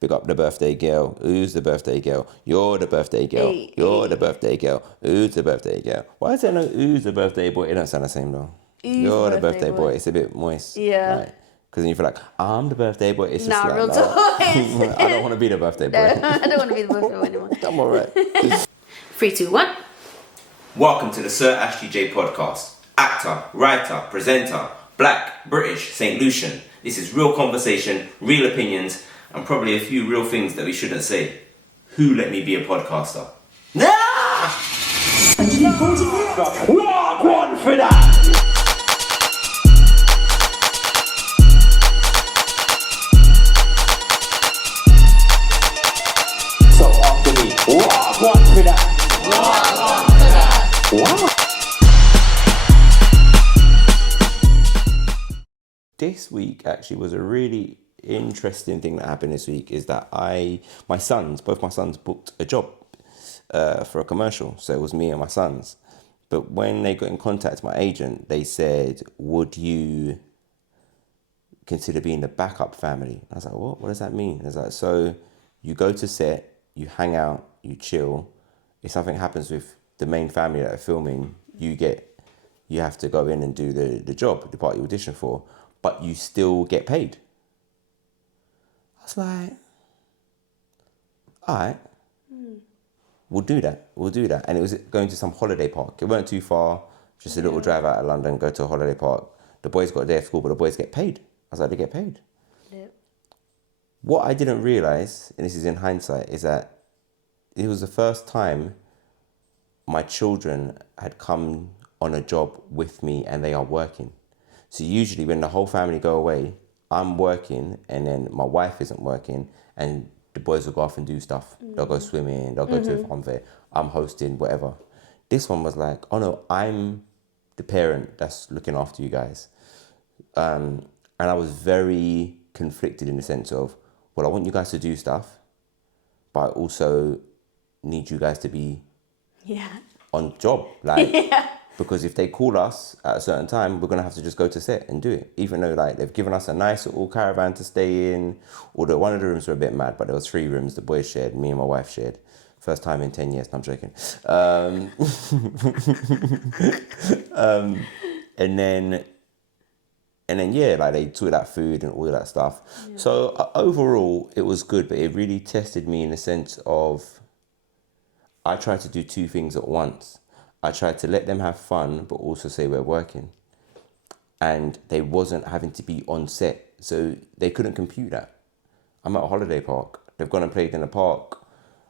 Big up the birthday girl. Who's the birthday girl? You're the birthday girl. You're the birthday girl. Who's the birthday girl? Why is it no who's the birthday boy? It don't sound the same though. You're the birthday boy. It's a bit moist. Yeah. Like, because then you feel like, I'm the birthday boy. It's just Nah, like, real no. talk. I don't want to be the birthday boy. I don't want to be the birthday boy anymore. I'm all right. 3, 2, 1. Welcome to the Sir Ashley J podcast. Actor, writer, presenter, black, British, St. Lucian. This is real conversation, real opinions, and probably a few real things that we shouldn't say. Who let me be a podcaster? Nah! Walk one for that! So after me, walk one for that! Walk one for that! Wow! This week actually was a really interesting thing that happened this week is that both my sons booked a job for a commercial. So it was me and my sons. But when they got in contact with my agent, they said, would you consider being the backup family? I was like, what? What does that mean? I was like, so you go to set, you hang out, you chill. If something happens with the main family that are filming, you have to go in and do the job, the part you audition for, but you still get paid. I was like, all right, we'll do that. And it was going to some holiday park. It weren't too far, just a little drive out of London, go to a holiday park. The boys got a day of school, but the boys get paid. I was like, they get paid. Yep. What I didn't realise, and this is in hindsight, is that it was the first time my children had come on a job with me and they are working. So usually when the whole family go away, I'm working and then my wife isn't working and the boys will go off and do stuff. They'll go swimming, they'll go to a fun fair, I'm hosting, whatever. This one was like, oh no, I'm the parent that's looking after you guys. And I was very conflicted in the sense of, well, I want you guys to do stuff, but I also need you guys to be on job. Like, because if they call us at a certain time, we're going to have to just go to set and do it. Even though like they've given us a nice little caravan to stay in. Although one of the rooms were a bit mad, but there was 3 rooms the boys shared, me and my wife shared. First time in 10 years, no, I'm joking. And then yeah, like they took that food and all of that stuff. Yeah. So overall, it was good, but it really tested me in the sense of I tried to do 2 things at once. I tried to let them have fun, but also say we're working. And they wasn't having to be on set. So they couldn't compute that. I'm at a holiday park. They've gone and played in the park,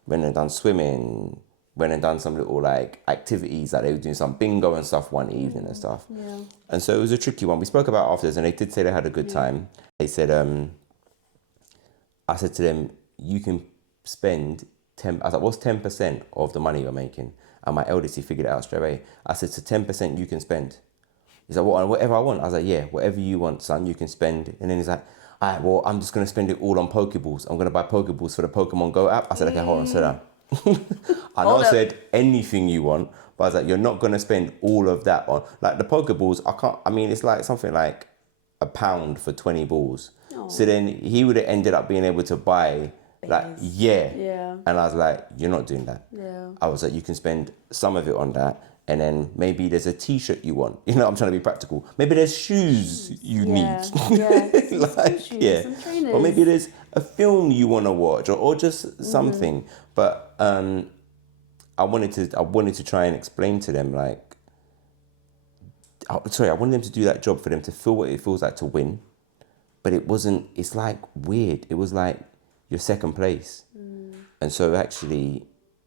went and done swimming, went and done some little like activities, like they were doing some bingo and stuff one evening and stuff. Yeah. And so it was a tricky one. We spoke about afterwards and they did say they had a good time. They said, I said to them, you can spend 10, I was like, what's 10% of the money you're making? And my eldest, he figured it out straight away. I said, so 10% you can spend. He's like, well, whatever I want. I was like, yeah, whatever you want, son, you can spend. And then he's like, all right, well, I'm just going to spend it all on Pokeballs. I'm going to buy Pokeballs for the Pokemon Go app. I said, okay, hold on, sit down. I know I said anything you want, but I was like, you're not going to spend all of that on. Like the Pokeballs, it's like something like £1 for 20 balls. Oh. So then he would have ended up being able to buy yeah. And I was like, you're not doing that. Yeah. I was like, you can spend some of it on that. And then maybe there's a t-shirt you want. You know, I'm trying to be practical. Maybe there's shoes you need. Yeah. Or maybe there's a film you want to watch or just something. But I wanted to try and explain to them I wanted them to do that job for them to feel what it feels like to win. But it's like weird. It was like you're second place. And so actually,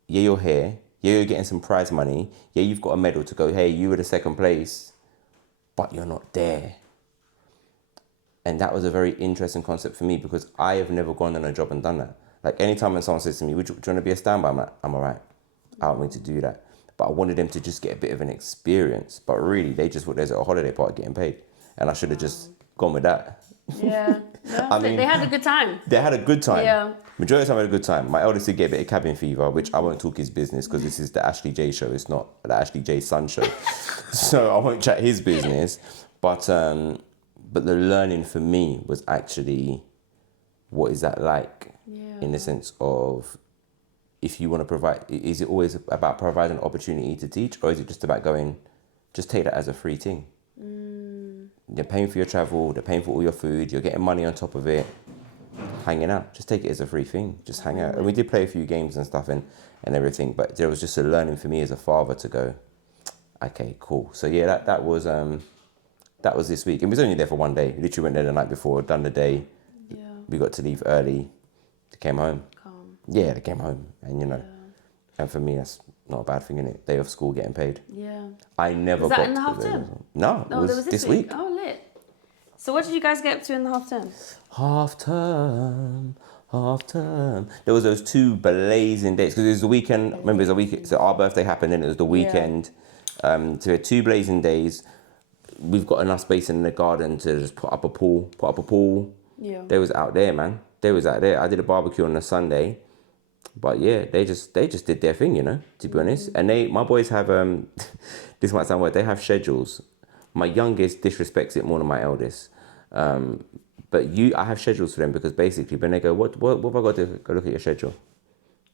yeah, you're here. Yeah, you're getting some prize money. Yeah, you've got a medal to go, hey, you were the second place, but you're not there. And that was a very interesting concept for me because I have never gone on a job and done that. Like anytime when someone says to me, do you want to be a standby? I'm like, I'm all right. I don't need to do that. But I wanted them to just get a bit of an experience. But really, they just thought there's a holiday park getting paid. And I should have just gone with that. Yeah. I mean, they had a good time. They had a good time. Yeah. Majority of the time, I had a good time. My eldest did get a bit of cabin fever, which I won't talk his business because this is the Ashley J show. It's not the Ashley J Sun show. So I won't chat his business. But the learning for me was actually, what is that like? in the sense of, if you want to provide, is it always about providing an opportunity to teach, or is it just about going, just take that as a free thing? They're paying for your travel, they're paying for all your food, you're getting money on top of it, hanging out. Just take it as a free thing. Just hang out. And we did play a few games and stuff and everything, but there was just a learning for me as a father to go, okay, cool. So yeah, that was this week. It was only there for one day. Literally went there the night before, done the day. Yeah. We got to leave early. They came home. Calm. Yeah, they came home. And Yeah. and for me, that's not a bad thing, innit? Day off school, getting paid. Yeah. I never Was that got in the to half the- term? No, No, it there was was this week. Oh, lit. So what did you guys get up to in the half term? Half term. There was those 2 blazing days, because it was the weekend. Remember, it was a weekend. So our birthday happened, and it was the weekend. So we had 2 blazing days. We've got enough space in the garden to just put up a pool. Yeah. They was out there, man. They was out there. I did a barbecue on a Sunday, but yeah, they just did their thing, to be honest. And my boys have this might sound weird. They have schedules. My youngest disrespects it more than my eldest. But I have schedules for them, because basically when they go, what have I got to do? Go look at your schedule.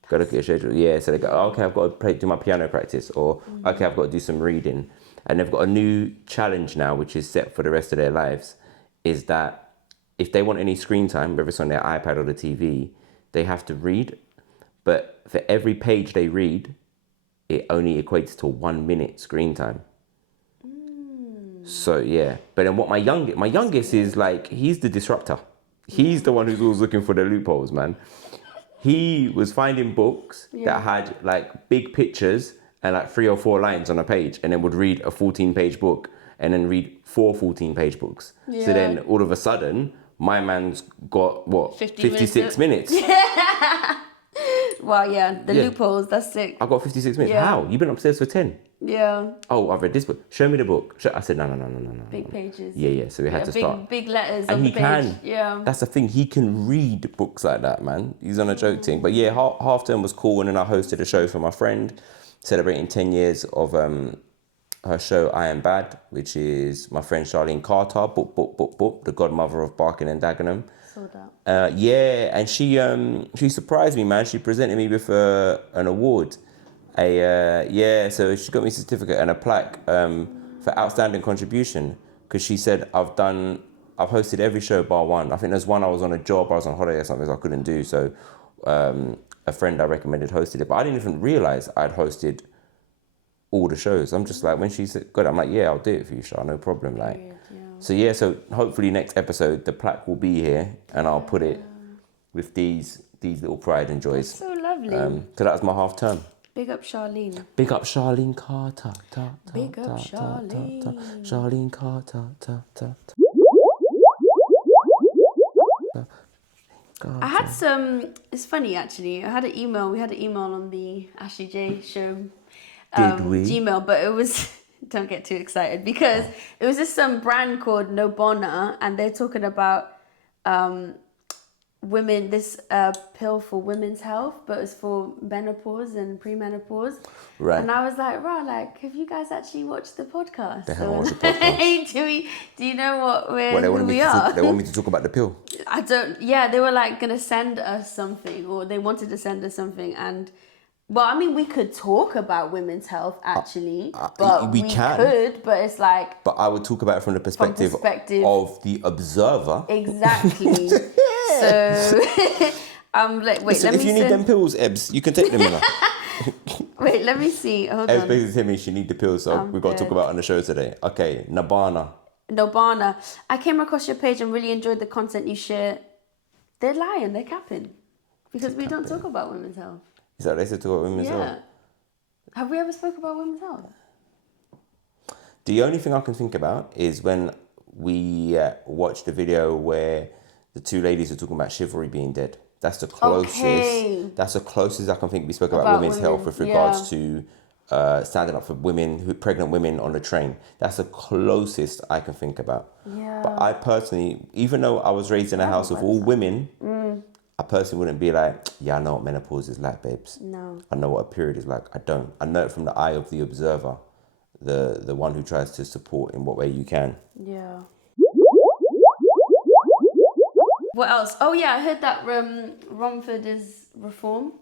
Go look at your schedule. Yeah, so they go, okay, I've got to do my piano practice, or okay, I've got to do some reading. And they've got a new challenge now, which is set for the rest of their lives, is that if they want any screen time, whether it's on their iPad or the TV, they have to read. But for every page they read, it only equates to 1 minute screen time. So yeah, but then what my youngest is like, he's the disruptor. He's the one who's always looking for the loopholes, man. He was finding books that had like big pictures and like 3 or 4 lines on a page, and then would read a 14-page book and then read 4 14-page books. Yeah. So then all of a sudden, my man's got what, 56 minutes. Wow, yeah, the loopholes, that's sick. I got 56 minutes. Yeah. How? You've been upstairs for 10. Yeah. Oh, I've read this book. Show me the book. I said, no. Big pages. Yeah. So we had to start. Big letters And on he the page. can. Yeah. That's the thing. He can read books like that, man. He's on a joke thing. But yeah, half term was cool. And then I hosted a show for my friend, celebrating 10 years of her show I Am Bad, which is my friend Charlene Carter, the godmother of Barking and Dagenham. Sold out. Yeah, and she surprised me, man. She presented me with an award. So she got me a certificate and a plaque for outstanding contribution, because she said I've hosted every show bar one. I think there's one I was on a job, I was on holiday or something, so I couldn't do. So a friend I recommended hosted it, but I didn't even realize I'd hosted all the shows. I'm just like, when she said, "Good," I'm like, "Yeah, I'll do it for you, Shah, no problem." Like, so hopefully next episode the plaque will be here, and I'll put it with these little pride and joys. So lovely. So that was my half term. Big up Charlene. Big up Charlene Carter. Big up Charlene. Charlene Carter. I had some, it's funny actually, I had an email, we had an email on the Ashley J show Did we? Gmail, but it was, don't get too excited, because it was just some brand called No Bona, and they're talking about women, this pill for women's health, but it's for menopause and premenopause. Right. And I was like, right, like, have you guys actually watched the podcast? They haven't watched the podcast. Do you know what Well, we are? They want me to talk about the pill. They were like going to send us something, or they wanted to send us something. And, well, I mean, we could talk about women's health actually, but we could, but it's like. But I would talk about it from the perspective of the observer. Exactly. So, I'm like, wait, Listen, if you need them pills, Ebbs, you can take them now. Wait, let me see. Hold Ebbs on. basically telling me she need the pills, so we've got to talk about it on the show today. Okay, Nabana. I came across your page and really enjoyed the content you share. They're lying, they're capping. Because we don't talk about women's health. Is that what they said, talk about women's health? Have we ever spoke about women's health? The only thing I can think about is when we watched the video where the 2 ladies were talking about chivalry being dead. That's the closest. Okay. That's the closest I can think we spoke about women's health with regards to standing up for women, pregnant women on the train. That's the closest I can think about. Yeah. But I personally, even though I was raised in a house of all women, I personally wouldn't be like, yeah, I know what menopause is like, babes. No. I know what a period is like. I don't. I know it from the eye of the observer, the one who tries to support in what way you can. Yeah. What else? Oh yeah, I heard that Romford is reform.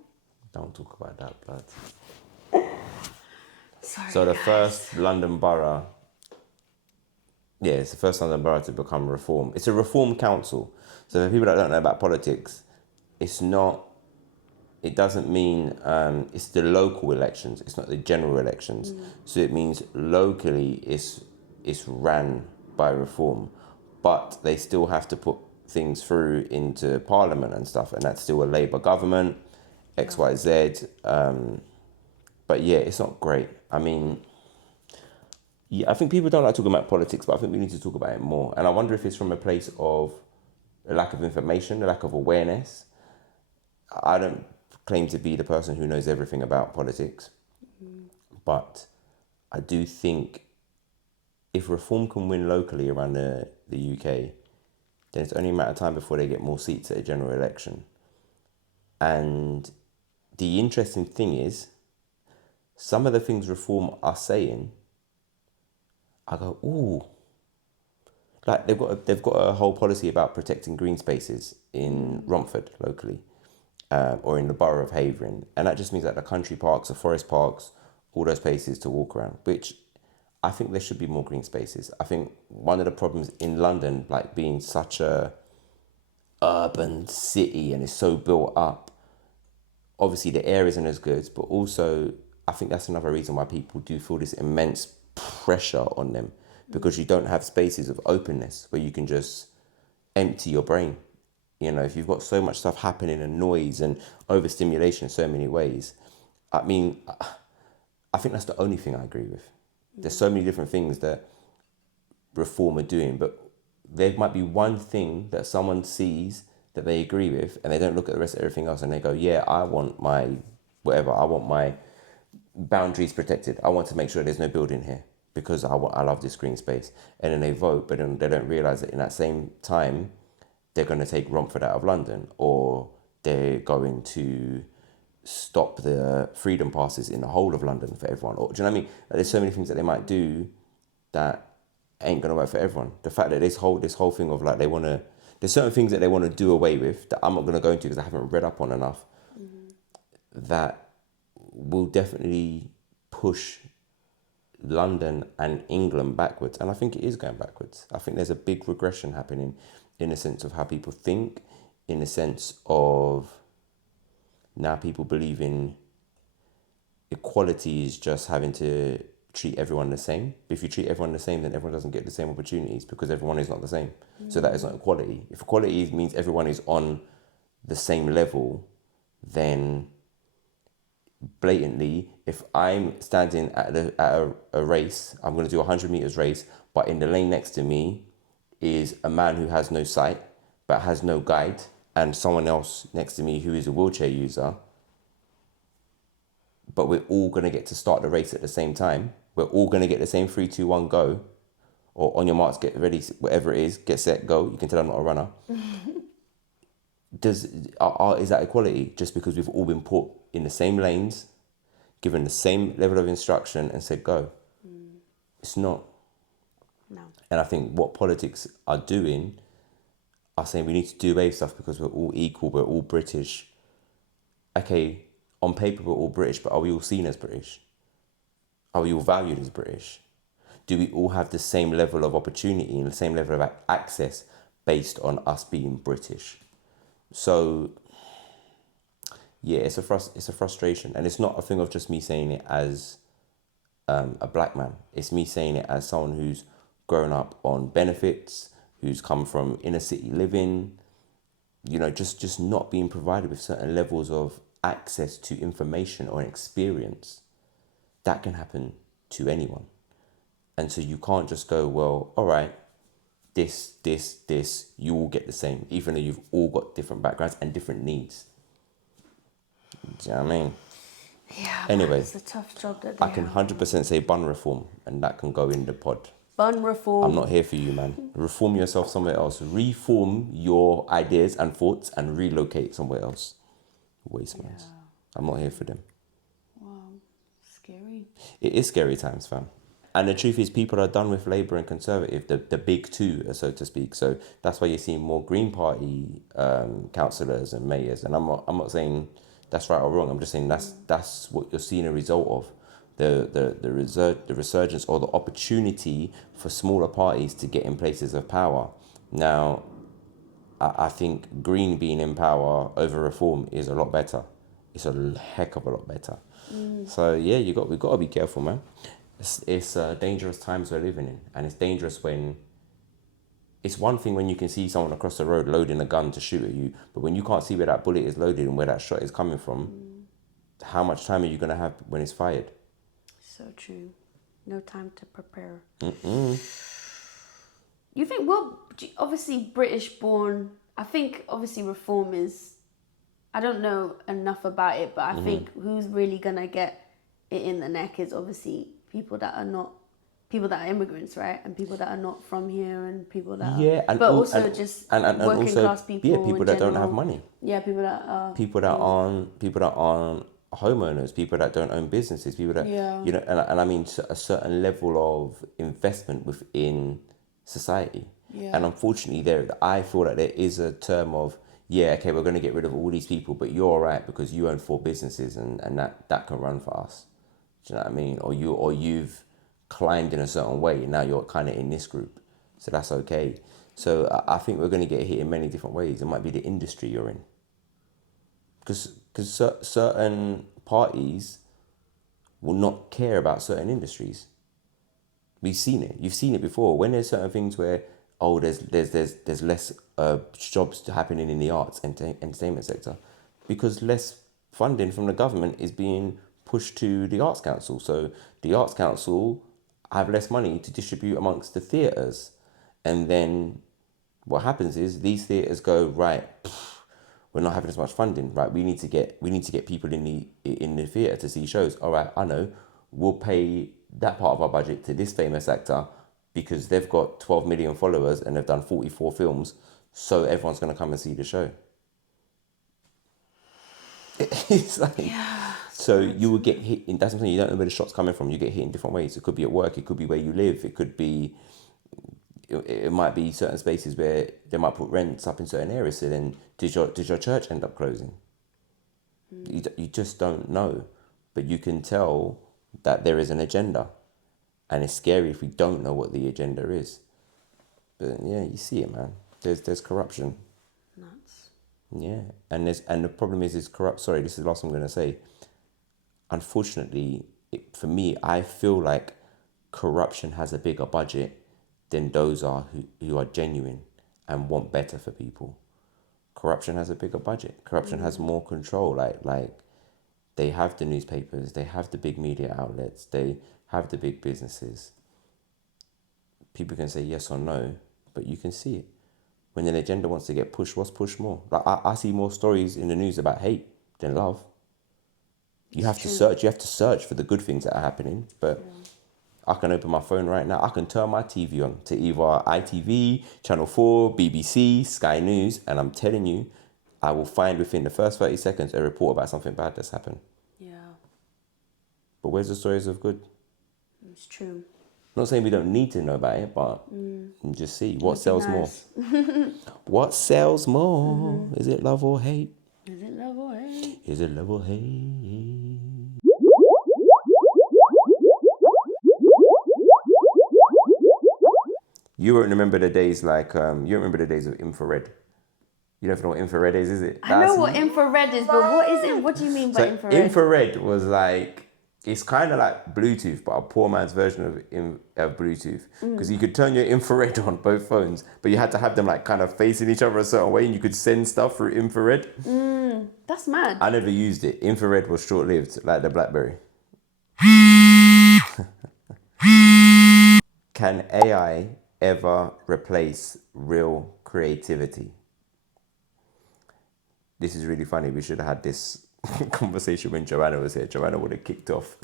Don't talk about that, blood. Sorry, So the guys. first London borough, it's the first London borough to become reform. It's a reform council. So for people that don't know about politics, it's not. It doesn't mean it's the local elections. It's not the general elections. So it means locally it's ran by reform, but they still have to put things through into Parliament and stuff, and that's still a Labour government, XYZ. But yeah, it's not great. I mean, yeah, I think people don't like talking about politics, but I think we need to talk about it more. And I wonder if it's from a place of a lack of information, a lack of awareness. I don't claim to be the person who knows everything about politics, but I do think if reform can win locally around the UK, then it's only a matter of time before they get more seats at a general election. And the interesting thing is, some of the things reform are saying, I go, ooh. Like they've got a whole policy about protecting green spaces in Romford locally, or in the borough of Havering, and that just means that the country parks, the forest parks, all those places to walk around. Which I think there should be more green spaces. I think one of the problems in London, like being such a urban city and it's so built up, obviously the air isn't as good, but also I think that's another reason why people do feel this immense pressure on them, because you don't have spaces of openness where you can just empty your brain. You know, if you've got so much stuff happening and noise and overstimulation in so many ways, I mean, I think that's the only thing I agree with. There's so many different things that reform are doing, but there might be one thing that someone sees that they agree with, and they don't look at the rest of everything else and they go, yeah, I want my whatever, I want my boundaries protected. I want to make sure there's no building here because I love this green space. And then they vote, but then they don't realise that in that same time, they're going to take Romford out of London, or they're going to stop the freedom passes in the whole of London for everyone. Or, do you know what I mean? Like, there's so many things that they might do that ain't going to work for everyone. The fact that this whole thing of like there's certain things that they want to do away with that I'm not going to go into because I haven't read up on enough, that will definitely push London and England backwards. And I think it is going backwards. I think there's a big regression happening in the sense of how people think, in the sense of now people believe in equality is just having to treat everyone the same. If you treat everyone the same, then everyone doesn't get the same opportunities because everyone is not the same. So that is not equality. If equality means everyone is on the same level, then blatantly, if I'm standing at a race, I'm going to do a 100 meters race, but in the lane next to me is a man who has no sight but has no guide, and someone else next to me who is a wheelchair user, but we're all going to get to start the race at the same time. We're all going to get the same 3, 2, 1 go, or on your marks, get ready, whatever it is, get set, go. You can tell I'm not a runner. Is that equality? Just because we've all been put in the same lanes, given the same level of instruction and said go? It's not. No. And I think what politics are doing are saying we need to do away with stuff because we're all equal, we're all British. Okay, on paper we're all British, but are we all seen as British? Are we all valued as British? Do we all have the same level of opportunity and the same level of access based on us being British? So, yeah, it's a frustration, and it's not a thing of just me saying it as a black man. It's me saying it as someone who's grown up on benefits, who's come from inner city living, you know, just not being provided with certain levels of access to information or experience. That can happen to anyone. And so you can't just go, well, all right, this, you all get the same, even though you've all got different backgrounds and different needs. Do you know what I mean? Yeah. Anyway, It's a tough job that they I can have. 100% say bun reform, and that can go in the pod. Bun reform. I'm not here for you, man. Reform yourself somewhere else. Reform your ideas and thoughts and relocate somewhere else. Waste man. I'm not here for them. Wow. Scary. It is scary times, fam. And the truth is, people are done with Labour and Conservative, the big two, so to speak. So that's why you're seeing more Green Party councillors and mayors. And I'm not saying that's right or wrong. I'm just saying that's what you're seeing a result of. The resurgence or the opportunity for smaller parties to get in places of power. Now, I think Green being in power over Reform is a lot better. It's a heck of a lot better. So yeah, we've got to be careful, man. It's dangerous times we're living in, and it's dangerous when. It's one thing when you can see someone across the road loading a gun to shoot at you, but when you can't see where that bullet is loaded and where that shot is coming from, how much time are you gonna have when it's fired? So true. No time to prepare. You think, well, obviously British born, I think obviously Reform is, I don't know enough about it, but I think who's really going to get it in the neck is obviously people that are immigrants, right? And people that are not from here and people that are, but also just working class people. Yeah, people that don't have money. Yeah, people that are. People that aren't homeowners, people that don't own businesses, people that, you know, and I mean a certain level of investment within society. Yeah. And unfortunately, I feel like there is a term of, okay, we're going to get rid of all these people, but you're all right because you own 4 businesses and that can run for us. Do you know what I mean? Or you've climbed in a certain way and now you're kind of in this group. So that's okay. So I think we're going to get hit in many different ways. It might be the industry you're in. Because certain parties will not care about certain industries. We've seen it. You've seen it before. When there's certain things where, there's less jobs happening in the arts and entertainment sector, because less funding from the government is being pushed to the Arts Council. So the Arts Council have less money to distribute amongst the theatres. And then what happens is these theatres go, right, we're not having as much funding, right? We need to get people in the theatre to see shows. All right, I know, we'll pay that part of our budget to this famous actor because they've got 12 million followers and they've done 44 films, so everyone's going to come and see the show. It's like, so you will get hit in, that's something you don't know where the shot's coming from. You get hit in different ways. It could be at work, it could be where you live, it might be certain spaces where they might put rents up in certain areas. So then did your church end up closing? You just don't know, but you can tell that there is an agenda, and it's scary if we don't know what the agenda is. But yeah, you see it, man. There's corruption. Nuts. Yeah, and the problem is corrupt. Sorry, this is the last thing I'm gonna say. Unfortunately, for me, I feel like corruption has a bigger budget than those who are genuine and want better for people. Corruption has a bigger budget. Corruption has more control. Like they have the newspapers, they have the big media outlets, they have the big businesses. People can say yes or no, but you can see it. When an agenda wants to get pushed, what's pushed more? Like I see more stories in the news about hate than love. You have to search for the good things that are happening, but I can open my phone right now. I can turn my TV on to either ITV, Channel 4, BBC, Sky News, and I'm telling you, I will find within the first 30 seconds a report about something bad that's happened. Yeah. But where's the stories of good? It's true. Not saying we don't need to know about it, but just see what sells more. What sells more? Is it love or hate? Is it love or hate? Is it love or hate? You won't remember the days you don't remember the days of infrared. You don't know what infrared is it? I know what infrared is, but what is it? What do you mean by infrared? Infrared was it's kind of like Bluetooth, but a poor man's version of Bluetooth. Because you could turn your infrared on both phones, but you had to have them kind of facing each other a certain way, and you could send stuff through infrared. That's mad. I never used it. Infrared was short-lived, like the BlackBerry. Can AI ever replace real creativity? This is really funny. We should have had this conversation when Joanna was here. Joanna would have kicked off.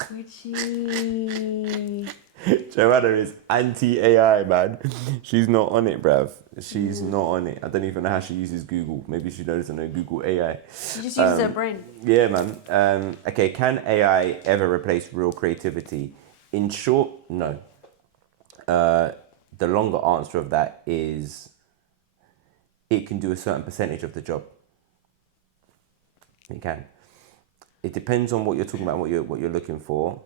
Joanna is anti-AI, man. She's not on it, bruv. She's not on it. I don't even know how she uses Google. Maybe she doesn't know Google AI. She just uses her brain. Yeah, man. Okay, can AI ever replace real creativity? In short, no. The longer answer of that is it can do a certain percentage of the job. It can. It depends on what you're talking about, what you're looking for,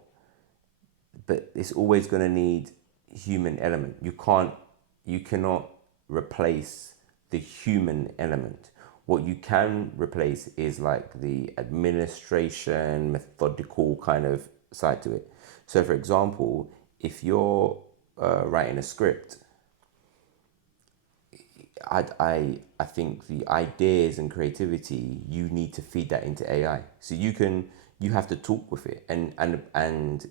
but it's always going to need human element. You cannot replace the human element. What you can replace is like the administration, methodical kind of side to it. So, for example, if you're writing a script, I think the ideas and creativity, you need to feed that into AI. So you have to talk with it and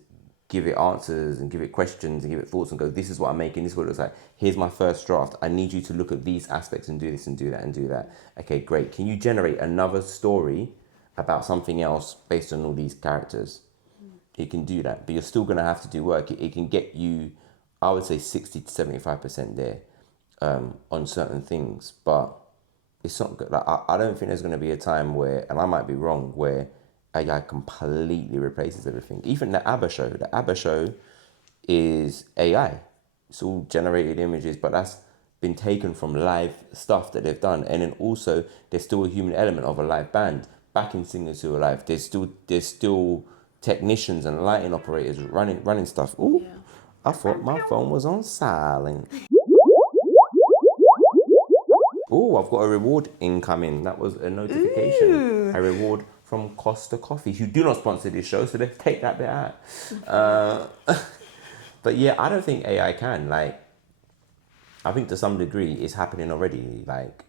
give it answers and give it questions and give it thoughts and go, this is what I'm making, this is what it looks like. Here's my first draft. I need you to look at these aspects and do this and do that and do that. Okay, great. Can you generate another story about something else based on all these characters? It can do that, but you're still going to have to do work. It can get you, I would say 60 to 75% there on certain things, but it's not good. Like, I don't think there's going to be a time where, and I might be wrong, where AI completely replaces everything. Even the ABBA show is AI. It's all generated images, but that's been taken from live stuff that they've done. And then also there's still a human element of a live band, backing singers who are live. There's still technicians and lighting operators running stuff. Ooh, Yeah. I thought my phone was on silent. Oh, I've got a reward incoming. That was a notification. Ooh. A reward from Costa Coffee, who do not sponsor this show, so let's take that bit out. But yeah, I don't think AI can. Like, I think to some degree it's happening already. Like,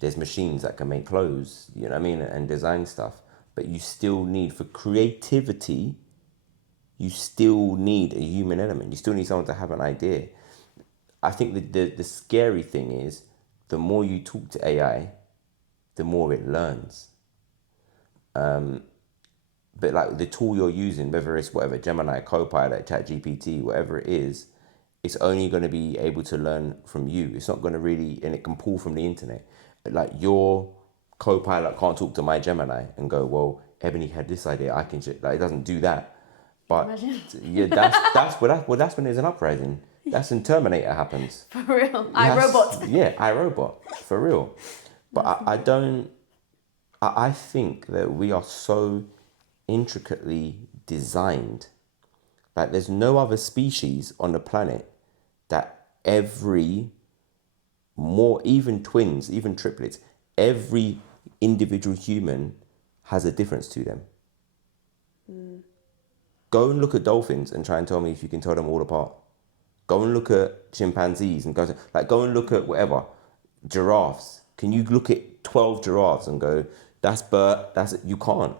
there's machines that can make clothes, you know what I mean, and design stuff. But you still need, for creativity, you still need a human element. You still need someone to have an idea. I think the scary thing is, the more you talk to AI, the more it learns. But like the tool you're using, whether it's whatever, Gemini, Copilot, ChatGPT, whatever it is, it's only going to be able to learn from you. It's not going to really, and it can pull from the internet. Like, your Copilot can't talk to my Gemini and go, well, Ebony had this idea, I can, like, it doesn't do that. But Imagine. yeah, that's when there's an uprising. That's when Terminator happens. For real. iRobot. Yeah, iRobot, for real. But I think that we are so intricately designed. Like, there's no other species on the planet that even twins, even triplets, every individual human has a difference to them. Go and look at dolphins and try and tell me if you can tell them all apart. Go and look at chimpanzees and go and look at whatever, giraffes. Can you look at 12 giraffes and go, that's Bert, you can't.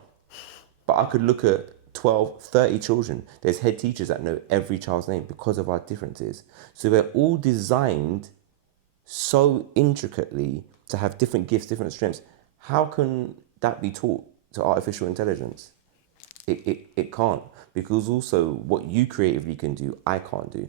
But I could look at 12, 30 children. There's head teachers that know every child's name because of our differences. So we're all designed so intricately to have different gifts, different strengths. How can that be taught to artificial intelligence? It can't. Because also what you creatively can do, I can't do.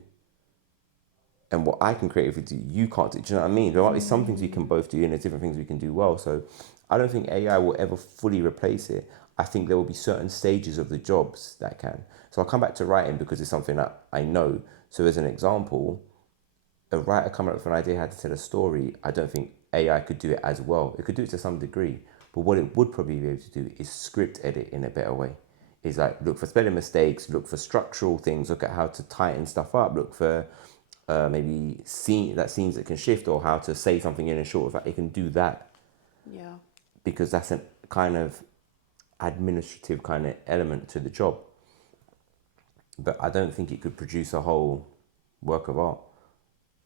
And what I can creatively do, you can't do. Do you know what I mean? There are some things we can both do, and there's different things we can do well. So I don't think AI will ever fully replace it. I think there will be certain stages of the jobs that can. So I'll come back to writing because it's something that I know. So as an example, a writer coming up with an idea how to tell a story, I don't think AI could do it as well. It could do it to some degree, but what it would probably be able to do is script edit in a better way. Is like, look for spelling mistakes, look for structural things, look at how to tighten stuff up, look for maybe scenes that can shift, or how to say something in a short fact. It can do that. Yeah. Because that's a kind of administrative kind of element to the job. But I don't think it could produce a whole work of art.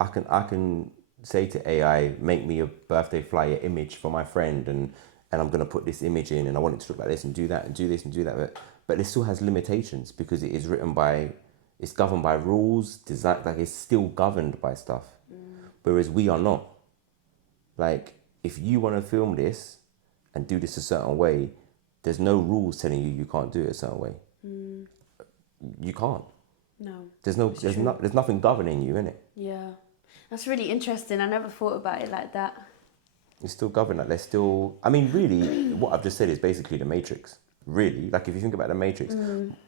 I can say to AI, make me a birthday flyer image for my friend, and I'm going to put this image in, and I want it to look like this and do that and do this and do that. But it still has limitations because it is it's governed by rules, design, like it's still governed by stuff. Whereas we are not. Like, if you want to film this and do this a certain way, there's no rules telling you can't do it a certain way. You can't. No. There's nothing governing you, innit? Yeah. That's really interesting. I never thought about it like that. It's still governed. Like, there's still, I mean, really, what I've just said is basically the Matrix. really. Like if you think about the Matrix,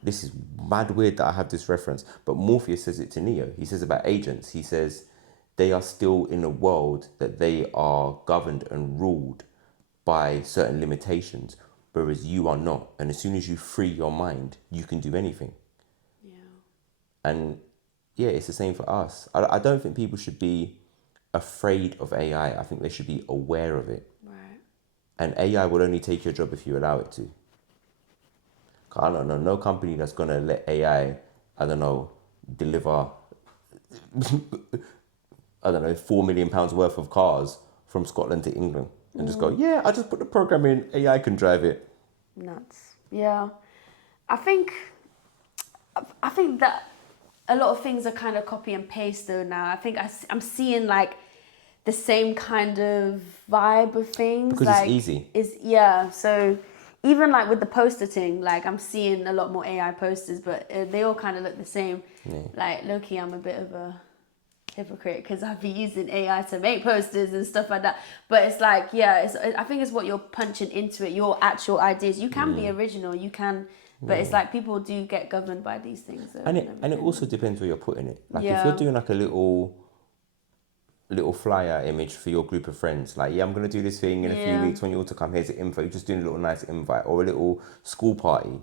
this is mad weird that I have this reference, but Morpheus says it to Neo. He says about agents, he says they are still in a world that they are governed and ruled by certain limitations, whereas you are not. And as soon as you free your mind, you can do anything. Yeah. And yeah, it's the same for us. I don't think people should be afraid of AI. I think they should be aware of it. Right. And AI will only take your job if you allow it to. I don't know, no company that's going to let AI, I don't know, deliver, I don't know, £4 million worth of cars from Scotland to England and just go, yeah, I just put the program in, AI can drive it. Nuts. Yeah. I think that a lot of things are kind of copy and paste though now. I think I'm seeing like the same kind of vibe of things. Because like, it's easy. So even like with the poster thing, like I'm seeing a lot more AI posters, but they all kind of look the same. Yeah. Like low-key, I'm a bit of a hypocrite because I've been using AI to make posters and stuff like that. But it's like, I think it's what you're punching into it, your actual ideas. You can be original, you can, but it's like people do get governed by these things. And it also depends where you're putting it. Like if Yeah. you're doing like a little flyer image for your group of friends, like, yeah, I'm going to do this thing in a few weeks when you all to come, here's the info, you're just doing a little nice invite, or a little school party,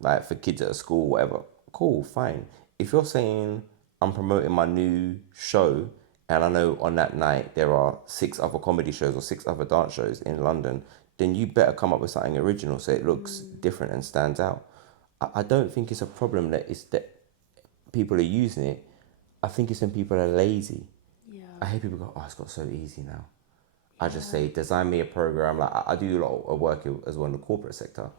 like for kids at a school, whatever, cool, fine. If you're saying, I'm promoting my new show, and I know on that night there are 6 other comedy shows or 6 other dance shows in London, then you better come up with something original so it looks different and stands out. I don't think it's a problem that people are using it. I think it's when people are lazy. I hate people go, oh, it's got so easy now. I just say, design me a program. Like I do a lot of work as well in the corporate sector.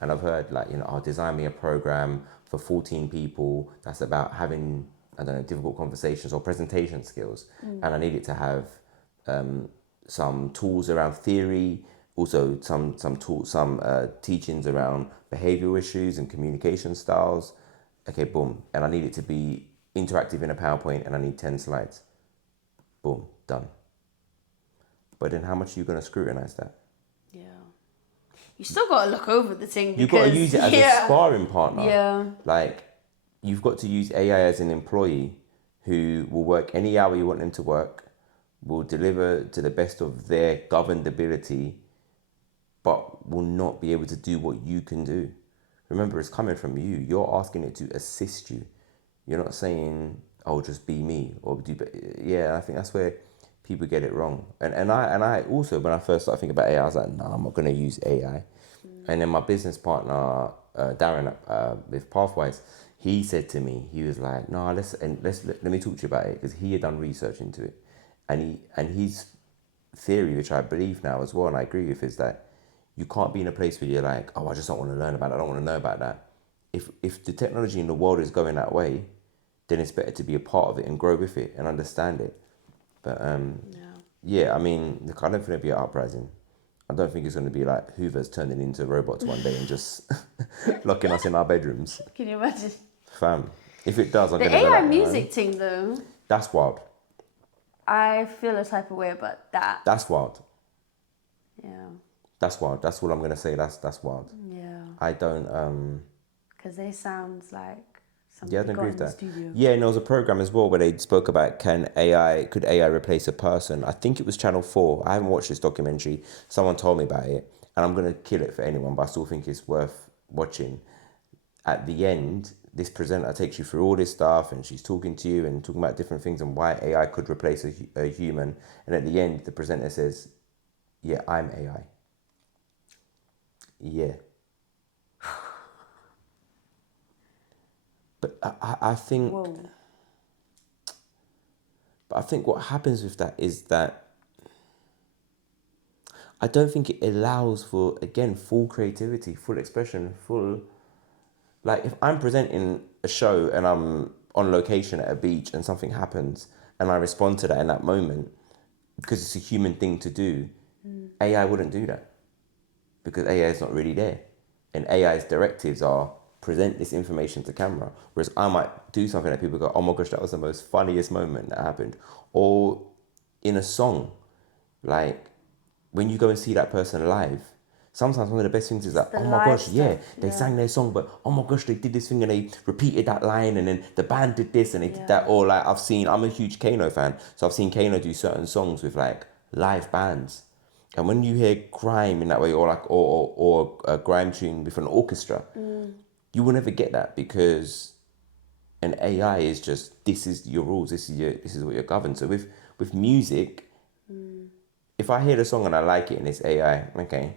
And I've heard like, I'll design me a program for 14 people that's about having, I don't know, difficult conversations or presentation skills. And I need it to have some tools around theory, also some teachings around behavioral issues and communication styles. Okay, boom. And I need it to be interactive in a PowerPoint, and I need 10 slides. Boom, done. But then how much are you going to scrutinize that? Yeah. You still got to look over the thing. You've got to use it as a sparring partner. Yeah. Like, you've got to use AI as an employee who will work any hour you want them to work, will deliver to the best of their governed ability, but will not be able to do what you can do. Remember, it's coming from you. You're asking it to assist you. You're not saying, oh, just be me or do. Yeah, I think that's where people get it wrong. And I also, when I first started thinking about AI, I was like, no, I'm not going to use AI. And then my business partner, Darren, with Pathwise, he said to me, he was like, no, let me talk to you about it, because he had done research into it, and his theory, which I believe now as well, and I agree with, is that you can't be in a place where you're like, oh, I just don't want to learn about it. I don't want to know about that. If the technology in the world is going that way, then it's better to be a part of it and grow with it and understand it. But yeah, I mean, look, I don't think there'll be an uprising. I don't think it's going to be like Hoover's turning into robots one day and just locking us in our bedrooms. Can you imagine? Fam, if it does, I'm the going to AI music thing though. That's wild. I feel a type of way about that. That's wild. Yeah. That's wild. That's what I'm going to say. That's wild. Yeah. I don't... Because they sound like something Yeah, I don't agree with in the that. studio. Yeah, and there was a program as well where they spoke about could AI replace a person? I think it was Channel 4. I haven't watched this documentary. Someone told me about it, and I'm going to kill it for anyone, but I still think it's worth watching. At the end, this presenter takes you through all this stuff, and she's talking to you and talking about different things and why AI could replace a human. And at the end, the presenter says, yeah, I'm AI. Yeah. But I think... Whoa. But I think what happens with that is that I don't think it allows for, again, full creativity, full expression, full... Like, if I'm presenting a show and I'm on location at a beach and something happens and I respond to that in that moment, because it's a human thing to do, AI wouldn't do that. Because AI is not really there. And AI's directives are present this information to camera. Whereas I might do something that people go, oh my gosh, that was the most funniest moment that happened. Or in a song, like when you go and see that person live, Sometimes one of the best things is that, the oh my gosh, live stuff, they sang their song, but oh my gosh, they did this thing and they repeated that line and then the band did this and they did that. Or like I'm a huge Kano fan, so I've seen Kano do certain songs with like live bands. And when you hear grime in that way, or like or a grime tune with an orchestra, you will never get that because an AI is just, this is your rules, this is what you're governed. So with music, if I hear the song and I like it and it's AI, okay,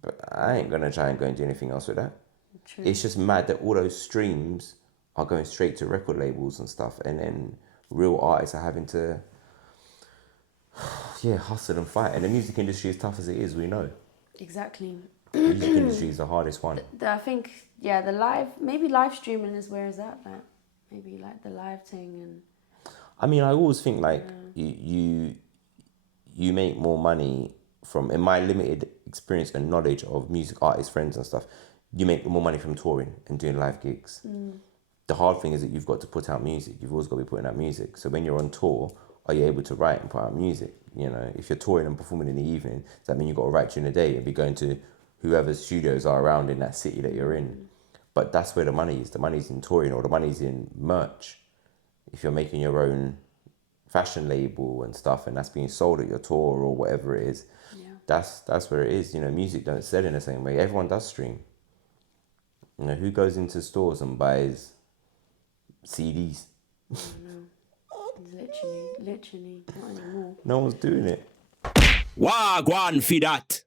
but I ain't gonna try and go and do anything else with that. True. It's just mad that all those streams are going straight to record labels and stuff, and then real artists are having to hustle and fight. And the music industry, as tough as it is, we know. Exactly. The music industry is the hardest one. I think, maybe live streaming is where is that, like, maybe like the live thing. And I mean, I always think like you make more money from, in my limited experience and knowledge of music artists, friends and stuff, you make more money from touring and doing live gigs. The hard thing is that you've got to put out music. You've always got to be putting out music. So when you're on tour, are you able to write and put out music? You know, if you're touring and performing in the evening, does that mean you've got to write during the day and be going to whoever's studios are around in that city that you're in? But that's where the money is. The money's in touring, or the money's in merch. If you're making your own fashion label and stuff and that's being sold at your tour or whatever it is, that's where it is. You know, music don't sell in the same way. Everyone does stream. You know, who goes into stores and buys CDs? Literally, not anymore. No one's doing it. Wagwan for that.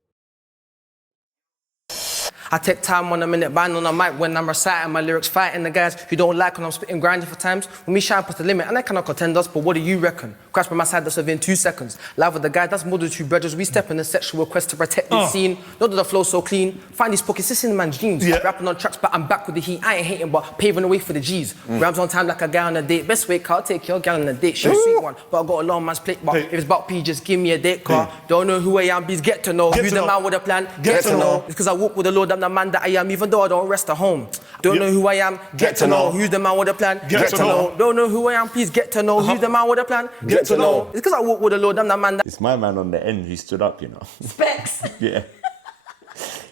I take time on a minute band on a mic when I'm reciting my lyrics, fighting the guys who don't like when I'm spitting grinding for times. When we shine past the limit, and I cannot contend us, but what do you reckon? Crash by my side, that's within 2 seconds. Live with the guys, that's more than 2 brothers. We step in the sexual quest to protect this scene. Not that the flow's so clean. Find these pockets, this in the man's jeans. Rapping on tracks, but I'm back with the heat. I ain't hating, but paving the way for the G's. Rhymes on time like a guy on a date. Best way, car, take your gal on a date. She's a sweet one, but I got a long man's plate. But if it's about P, just give me a date, car. Don't know who I am, please get to know. Who's the man with a plan? Get to know. It's because I walk with the Lord, I'm the man that I am. Even though I don't rest at home. Don't know who I am, get to know. Who's the man with a plan? Get to know. Don't know who I am, please get to know. Who's the man with a plan? Get to know. It's because I walk with the Lord, I'm the man that... It's my man on the end who stood up, you know. Specs. Yeah.